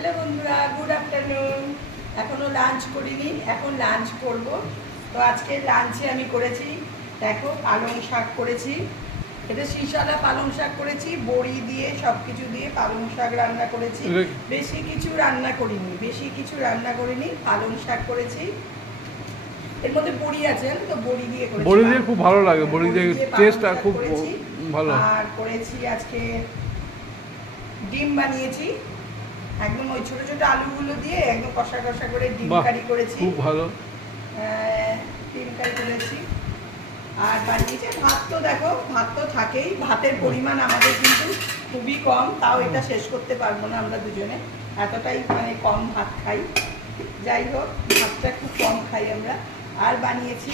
Hello বন্ধুরা, good afternoon. এখনও lunch করিনি, এখন লাঞ্চ করব। তো আজকে লাঞ্চে আমি করেছি, দেখো, পালং শাক করেছি। এটা শীষালা পালং শাক করেছি, বড়ি দিয়ে সব কিছু দিয়ে পালং শাক রান্না করেছি। বেশি কিছু রান্না করিনি, পালং শাক করেছি। এর মধ্যে বড়ি আছে, তো বড়ি দিয়ে করেছি। বড়ি দিয়ে খুব ভালো লাগে, বড়ি দিয়ে টেস্টটা খুব ভালো। আর করেছি আজকে ডিম বানিয়েছি, একদম ওই ছোট ছোট আলুগুলো দিয়ে একদম কষা কষা করে ডিম কারি করেছি, খুব ভালো। ডিম কারি করেছি। আর বানিয়েছি ভাত। তো দেখো, ভাত তো থাকেই, ভাতের পরিমাণ আমাদের কিন্তু খুবই কম, তাও এটা শেষ করতে পারবো না আমরা দুজনে, এতটাই মানে কম ভাত খাই। যাই হোক, ভাতটা খুব কম খাই আমরা। আর বানিয়েছি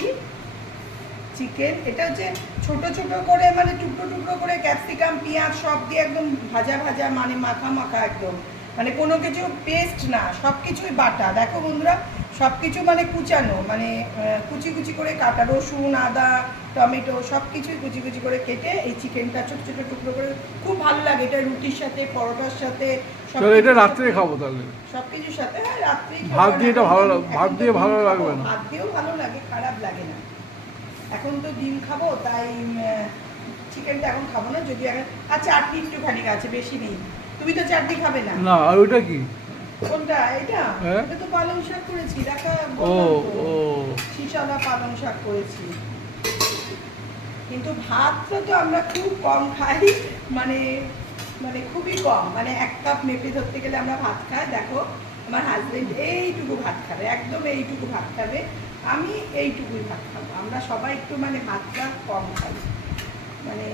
চিকেন, এটা হচ্ছে ছোট ছোট করে, মানে টুকরো টুকরো করে ক্যাপসিকাম পেঁয়াজ সব দিয়ে একদম ভাজা ভাজা, মানে মাখা মাখা একদম, মানে কোনো কিছু পেস্ট না, সব কিছুই বাটা। দেখো বন্ধুরা, সব কিছু মানে কুচানো, মানে কুচি কুচি করে কাটা, রসুন আদা টমেটো সব কিছুই কুচি কুচি করে কেটে এই চিকেনটা ছোট ছোট টুকরো করে, খুব ভালো লাগে এটা রুটির সাথে, পরোটার সাথে, এটা রাত্রে খাবো তাহলে, সবকিছুর সাথে। হ্যাঁ, রাত্রেই ভাত দিয়ে এটা ভালো লাগে, ভাত দিয়ে ভালো লাগবে না, ভাত দিয়েও ভালো লাগে, খারাপ লাগে না। এখন তো ডিম খাবো, তাই চিকেনটা এখন খাবো না। যদি এখন আর চাটনি একটুখানি আছে, বেশি নেই। তুমি তো চাটনি খাবে না। না। আর ওইটা কি? কোনটা? এটা হ্যাঁ, এটা তো পালং শাক করেছি, দেখা ও ও শীষালা পালং শাক করেছি। কিন্তু ভাতটা তো আমরা খুব কম খাই, মানে মানে খুবই কম, মানে এক কাপ মেপে ধরতে গেলে আমরা ভাত খাই। দেখো, আমার হাজবেন্ড এইটুকু ভাত খাবে, একদম এইটুকু ভাত খাবে, আমি এইটুকুই ভাত খাবো। আমরা সবাই একটু মানে ভাতটা কম খাই, মানে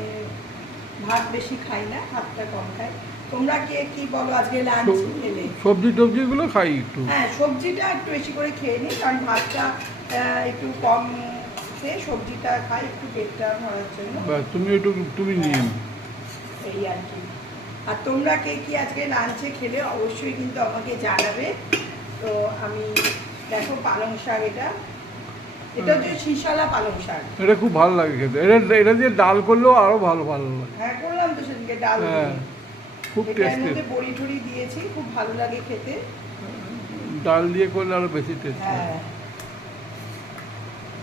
ভাত বেশি খাই না, ভাতটা কম খাই। তোমরা কে কি বলো আজকে লাঞ্চ খেলে? সবজি টবজিগুলো খাই একটু। হ্যাঁ, সবজিটা একটু বেশি করে খেয়ে নিই, কারণ ভাতটা একটু কম খেয়ে সবজিটা খাই একটু পেটটা ভরার জন্য। তুমি একটু তুমি নিয়ে নাও। এই আর কি। আর তোমরা কে কি আজকে লাঞ্চে খেলে অবশ্যই কিন্তু আমাকে জানাবে। তো আমি দেখো পালং শাক, এটা হচ্ছে শীষালা পালং শাক। এটা খুব ভালো লাগে খেতে, এটা দিয়ে ডাল করলেও আরো ভালো ভালো লাগে। হ্যাঁ, করলাম তো সেদিনকে ডাল দিয়ে। হ্যাঁ, খুব এটার টেস্টি। মধ্যে বড়ি টড়ি দিয়েছি, খুব ভালো লাগে খেতে। ডাল দিয়ে করলে আরো বেশি টেস্টি। হ্যাঁ,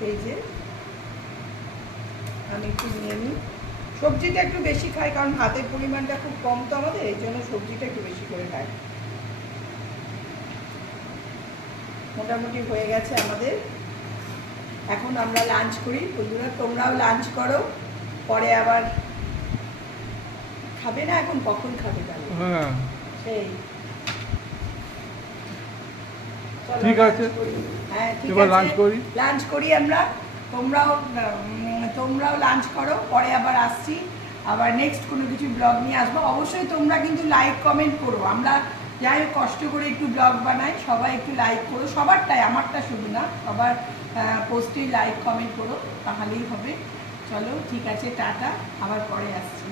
এই যে আমি একটু নিয়ে নিই। সবজিটা একটু বেশি খাই, কারণ ভাতের পরিমাণটা খুব কম তো আমাদের, এই জন্য সবজিটা একটু বেশি করে খাই। মোটামুটি হয়ে গেছে আমাদের, এখন আমরা লাঞ্চ করি। বন্ধুরা, তোমরাও লাঞ্চ করো, পরে আবার খাবে না? এখন কখন খাবে তাহলে? হ্যাঁ, সেই ঠিক আছে, হ্যাঁ, ঠিক এবার আছে, লাঞ্চ করি। লাঞ্চ করি আমরা। তোমরাও লাঞ্চ করো, পরে আবার আসছি, আবার নেক্সট কোনো কিছু ব্লগ নিয়ে আসবো। অবশ্যই তোমরা কিন্তু লাইক কমেন্ট করো। আমরা যাই হোক কষ্ট করে একটু ব্লগ বানাই, সবাই একটু লাইক করো, সবারটাই, আমারটা শুধু না, সবার পোস্টে লাইক কমেন্ট করো, তাহলেই হবে। চলো, ঠিক আছে, টাটা, আবার পরে আসছি।